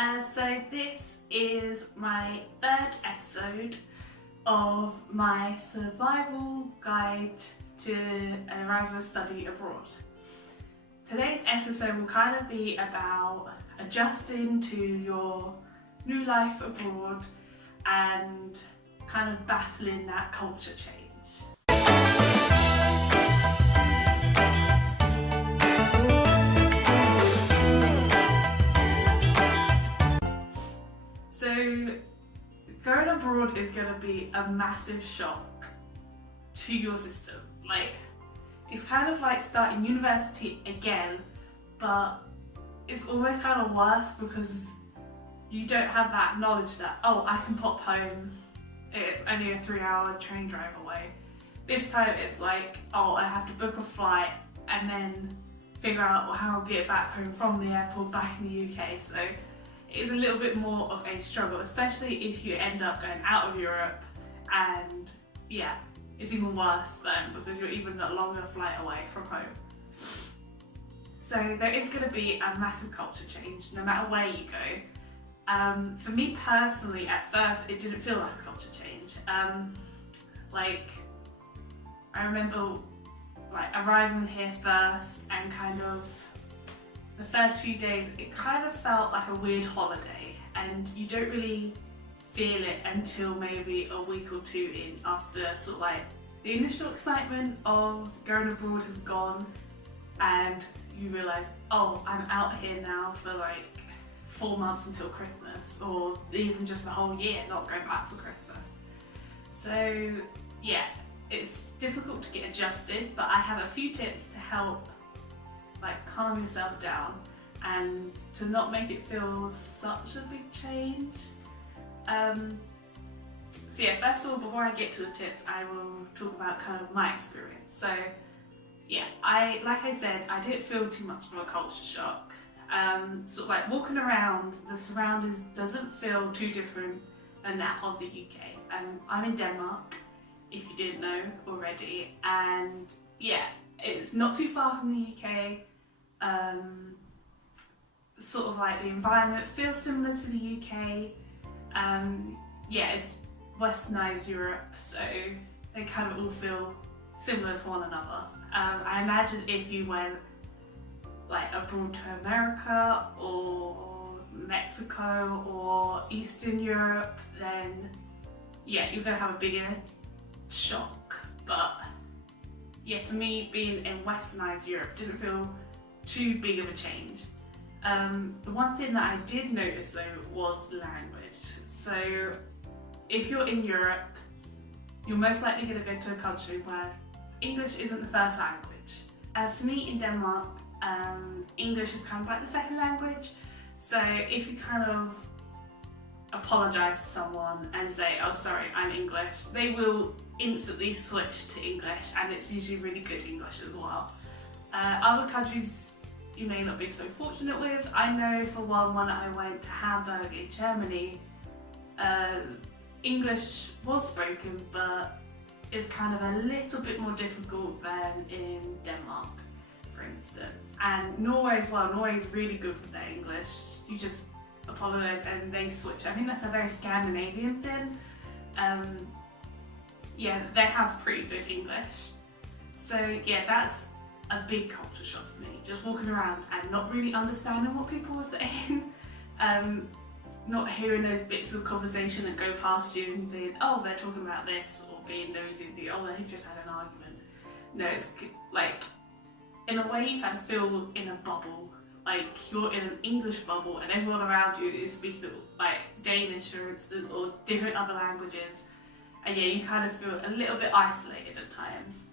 So this is my third episode of my survival guide to an Erasmus study abroad. Today's episode will kind of be about adjusting to your new life abroad and kind of battling that culture change. So going abroad is going to be a massive shock to your system. Like, it's kind of like starting university again, but it's almost kind of worse because you don't have that knowledge that, oh, I can pop home, it's only a 3-hour train drive away. This time it's like, oh, I have to book a flight and then figure out how I'll get back home from the airport back in the UK. So it's a little bit more of a struggle, especially if you end up going out of Europe, and yeah, it's even worse then because you're even a longer flight away from home. So there is going to be a massive culture change no matter where you go. For me personally, at first it didn't feel like a culture change. I remember arriving here first and kind of the first few days, it kind of felt like a weird holiday, and you don't really feel it until maybe a week or two in, after sort of like the initial excitement of going abroad has gone and you realise, oh, I'm out here now for like 4 months until Christmas, or even just the whole year, not going back for Christmas. So yeah, it's difficult to get adjusted, but I have a few tips to help calm yourself down and to not make it feel such a big change. So yeah, first of all, before I get to the tips, I will talk about kind of my experience. So yeah, like I said, I didn't feel too much of a culture shock. Sort of like walking around, the surroundings doesn't feel too different than that of the UK. I'm in Denmark, if you didn't know already, and yeah, it's not too far from the UK. Sort of like the environment feels similar to the UK. Yeah, it's westernised Europe, so they kind of all feel similar to one another. I imagine if you went abroad to America or Mexico or Eastern Europe, then yeah, you're gonna have a bigger shock. But yeah, for me, being in westernised Europe didn't feel too big of a change. The one thing that I did notice though was the language. So if you're in Europe, you're most likely going to go to a country where English isn't the first language. For me in Denmark, English is kind of like the second language. So if you kind of apologise to someone and say, oh sorry, I'm English, they will instantly switch to English, and it's usually really good English as well. Other countries you may not be so fortunate with. I know for one, when I went to Hamburg in Germany, English was spoken, but it's kind of a little bit more difficult than in Denmark, for instance. And Norway as well. Norway is really good with their English. You just apologise and they switch. I think that's a very Scandinavian thing. Yeah, they have pretty good English. So yeah, that's a big culture shock for me. Just walking around and not really understanding what people were saying. Not hearing those bits of conversation that go past you and being, oh, they're talking about this, or being nosy and thinking, oh, they've just had an argument. No, it's like, in a way you kind of feel in a bubble. Like you're in an English bubble and everyone around you is speaking like Danish, for instance, or different other languages. And yeah, you kind of feel a little bit isolated at times.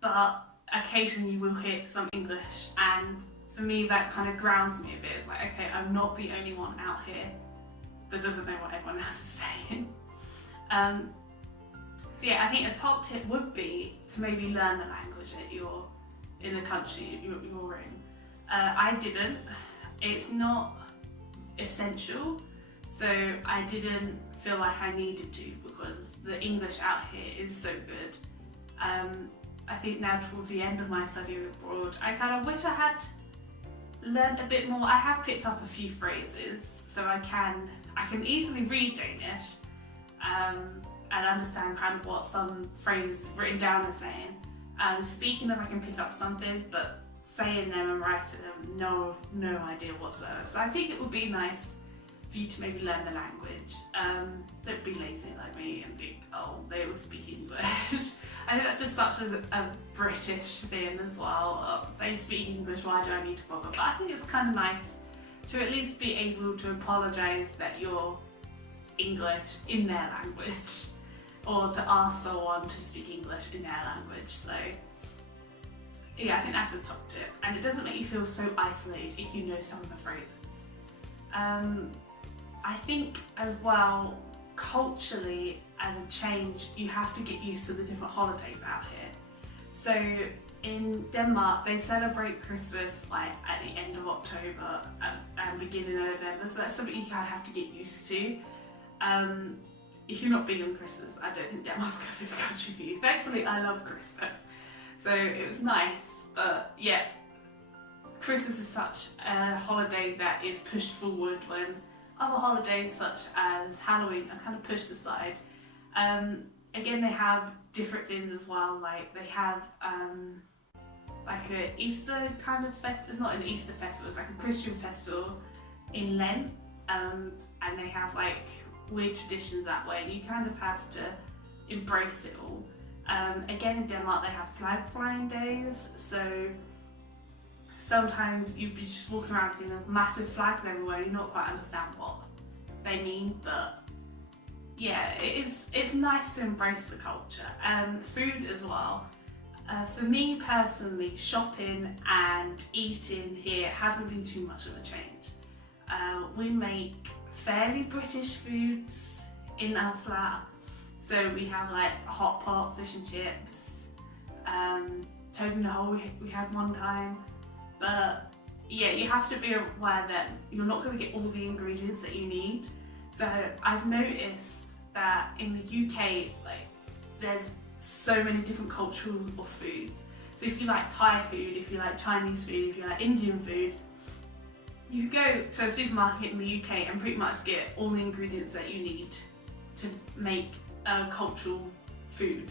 But occasionally you will hear some English, and for me that kind of grounds me a bit. It's like, okay, I'm not the only one out here that doesn't know what everyone else is saying. So yeah, I think a top tip would be to maybe learn the language that you're in the country you're in. I didn't. It's not essential, so I didn't feel like I needed to, because the English out here is so good. I think now towards the end of my study abroad, I kind of wish I had learned a bit more. I have picked up a few phrases, so I can easily read Danish and understand kind of what some phrases written down are saying. Speaking them, I can pick up some things, but saying them and writing them, no idea whatsoever. So I think it would be nice for you to maybe learn the language. Don't be lazy like me and think, oh, they all speak English. I think that's just such a British thing as well. Oh, they speak English, why do I need to bother? But I think it's kind of nice to at least be able to apologise that you're English in their language, or to ask someone to speak English in their language. So yeah, I think that's a top tip, and it doesn't make you feel so isolated if you know some of the phrases. I think as well, culturally, as a change, you have to get used to the different holidays out here. So in Denmark, they celebrate Christmas like at the end of October and beginning of November, so that's something you kind of have to get used to. If you're not big on Christmas, I don't think Denmark's going to be the country for you. Thankfully, I love Christmas, so it was nice, but yeah, Christmas is such a holiday that is pushed forward when other holidays such as Halloween are kind of pushed aside. Again, they have different things as well, like they have like an Easter kind of festival. It's not an Easter festival, it's like a Christian festival in Lent, and they have like weird traditions that way, and you kind of have to embrace it all. Again, in Denmark they have flag flying days, so sometimes you'd be just walking around seeing massive flags everywhere and you not quite understand what they mean, but yeah, it's nice to embrace the culture. Food as well. For me personally, shopping and eating here hasn't been too much of a change. We make fairly British foods in our flat. So we have like a hot pot, fish and chips, toad in the hole we had one time. But yeah, you have to be aware that you're not going to get all the ingredients that you need. So I've noticed that in the UK, like, there's so many different cultures of food. So if you like Thai food, if you like Chinese food, if you like Indian food, you can go to a supermarket in the UK and pretty much get all the ingredients that you need to make a cultural food.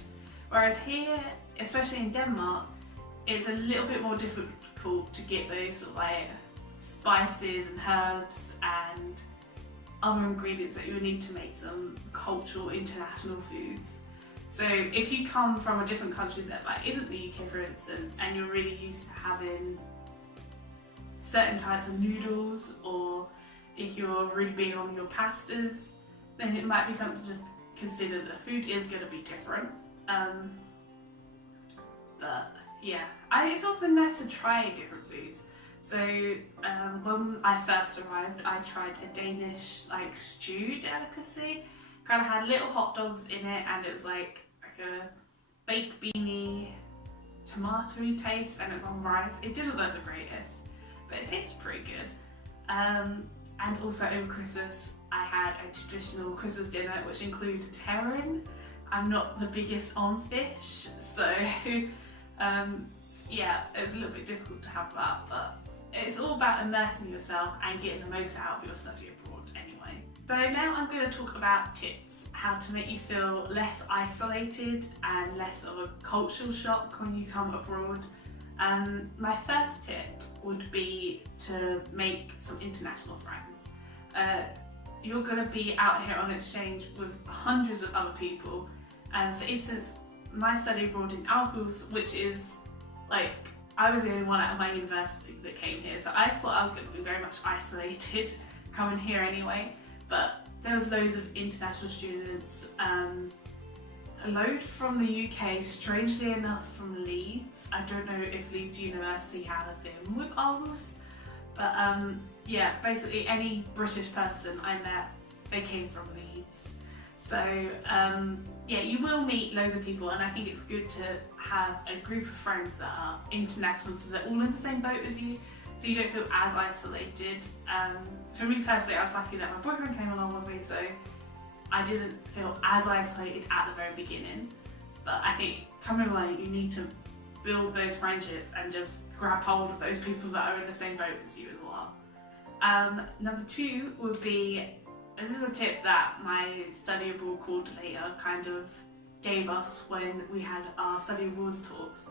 Whereas here, especially in Denmark, it's a little bit more difficult to get those sort of like spices and herbs and other ingredients that you would need to make some cultural international foods. So if you come from a different country that like isn't the UK, for instance, and you're really used to having certain types of noodles, or if you're really big on your pastas, then it might be something to just consider. The food is going to be different. But yeah, it's also nice to try different foods. So when I first arrived, I tried a Danish like stew delicacy. Kind of had little hot dogs in it, and it was like a baked beanie, tomatoey taste, and it was on rice. It didn't look the greatest, but it tasted pretty good. And also over Christmas, I had a traditional Christmas dinner which included herring. I'm not the biggest on fish, so yeah, it was a little bit difficult to have that, but it's all about immersing yourself and getting the most out of your study abroad anyway. So now I'm going to talk about tips, how to make you feel less isolated and less of a cultural shock when you come abroad. My first tip would be to make some international friends. You're going to be out here on exchange with hundreds of other people. For instance, my study abroad in Aarhus, which is like, I was the only one at my university that came here, so I thought I was going to be very much isolated coming here anyway, but there was loads of international students, a load from the UK, strangely enough from Leeds. I don't know if Leeds University had a thing with Aarhus, but yeah, basically any British person I met, they came from Leeds. So yeah, you will meet loads of people, and I think it's good to have a group of friends that are international, so they're all in the same boat as you, so you don't feel as isolated. For me personally, I was lucky that my boyfriend came along with me, so I didn't feel as isolated at the very beginning. But I think coming alone, you need to build those friendships and just grab hold of those people that are in the same boat as you as well. Number 2 would be, this is a tip that my study abroad coordinator kind of gave us when we had our study abroad talks.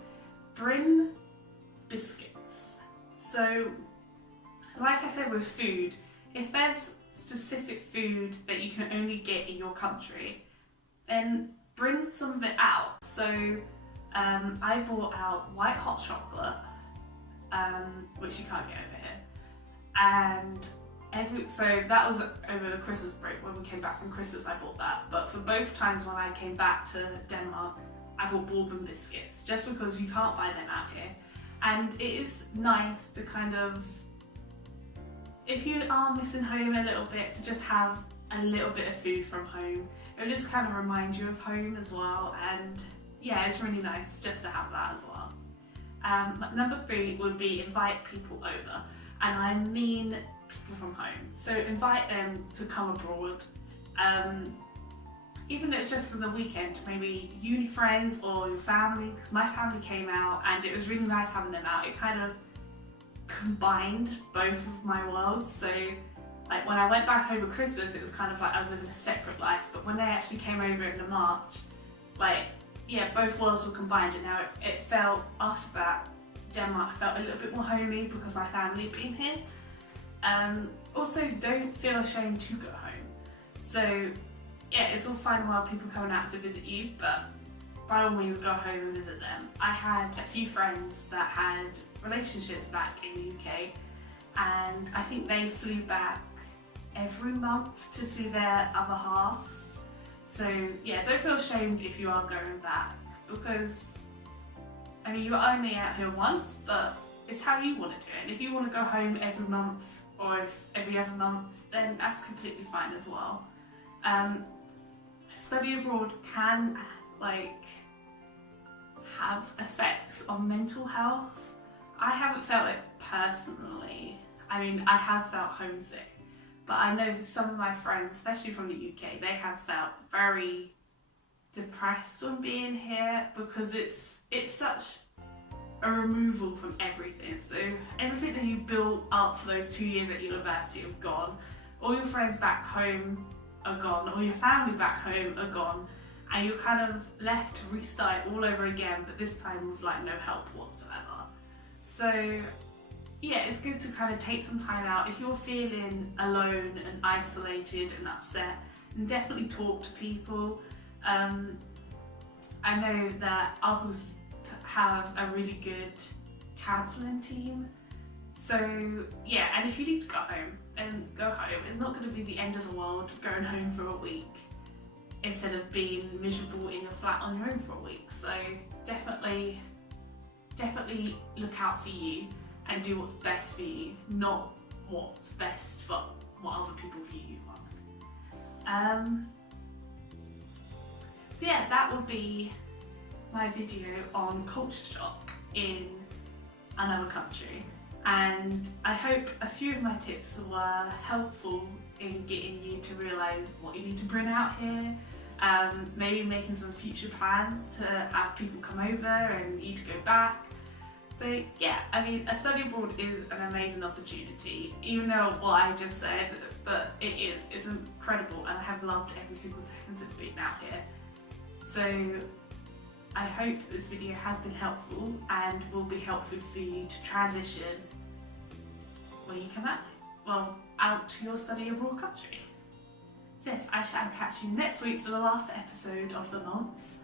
Bring biscuits. So, like I said with food, if there's specific food that you can only get in your country, then bring some of it out. So I brought out white hot chocolate, which you can't get over here, and so that was over the Christmas break. When we came back from Christmas, I bought that. But for both times when I came back to Denmark, I bought bourbon biscuits, just because you can't buy them out here. And it is nice to kind of, if you are missing home a little bit, to just have a little bit of food from home. It'll just kind of remind you of home as well, and yeah, it's really nice just to have that as well. Number 3 would be invite people over, and I mean people from home. So invite them to come abroad, even if it's just for the weekend, maybe uni friends or your family, because my family came out and it was really nice having them out. It kind of combined both of my worlds. So like when I went back over Christmas, it was kind of like I was living a separate life, but when they actually came over in the March, like, yeah, both worlds were combined, and now it felt, after that, Denmark felt a little bit more homey because my family had been here. Also, don't feel ashamed to go home. So yeah, it's all fine and well people coming out to visit you, but by all means go home and visit them. I had a few friends that had relationships back in the UK, and I think they flew back every month to see their other halves. So yeah, don't feel ashamed if you are going back, because I mean, you're only out here once, but it's how you want to do it. And if you want to go home every month or every other month, then that's completely fine as well. Study abroad can have effects on mental health. I haven't felt it personally. I mean, I have felt homesick, but I know some of my friends, especially from the UK, they have felt very depressed on being here, because it's such a removal from everything. So everything that you built up for those 2 years at university are gone. All your friends back home are gone, all your family back home are gone, and you're kind of left to restart all over again, but this time with like no help whatsoever. So yeah, it's good to kind of take some time out. If you're feeling alone and isolated and upset, then definitely talk to people. I know that others have a really good counselling team. So yeah, and if you need to go home, then go home. It's not going to be the end of the world going home for a week instead of being miserable in your flat on your own for a week. So definitely look out for you and do what's best for you, not what's best for what other people view you on. So yeah, that would be my video on culture shock in another country. And I hope a few of my tips were helpful in getting you to realise what you need to bring out here, maybe making some future plans to have people come over and you to go back. So yeah, I mean, a study abroad is an amazing opportunity, even though what I just said, but it's incredible, and I have loved every single second since being out here. So I hope this video has been helpful and will be helpful for you to transition when you come out to your study abroad country. So yes, I shall catch you next week for the last episode of the month,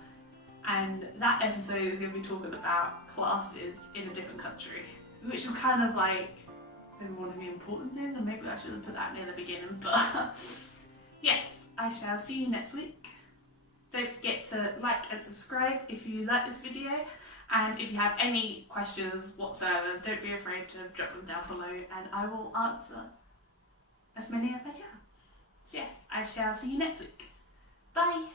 and that episode is going to be talking about classes in a different country, which is kind of like one of the important things, and maybe I should have put that near the beginning, but yes, I shall see you next week. Don't forget to like and subscribe if you like this video, and if you have any questions whatsoever, don't be afraid to drop them down below and I will answer as many as I can. So yes, I shall see you next week. Bye!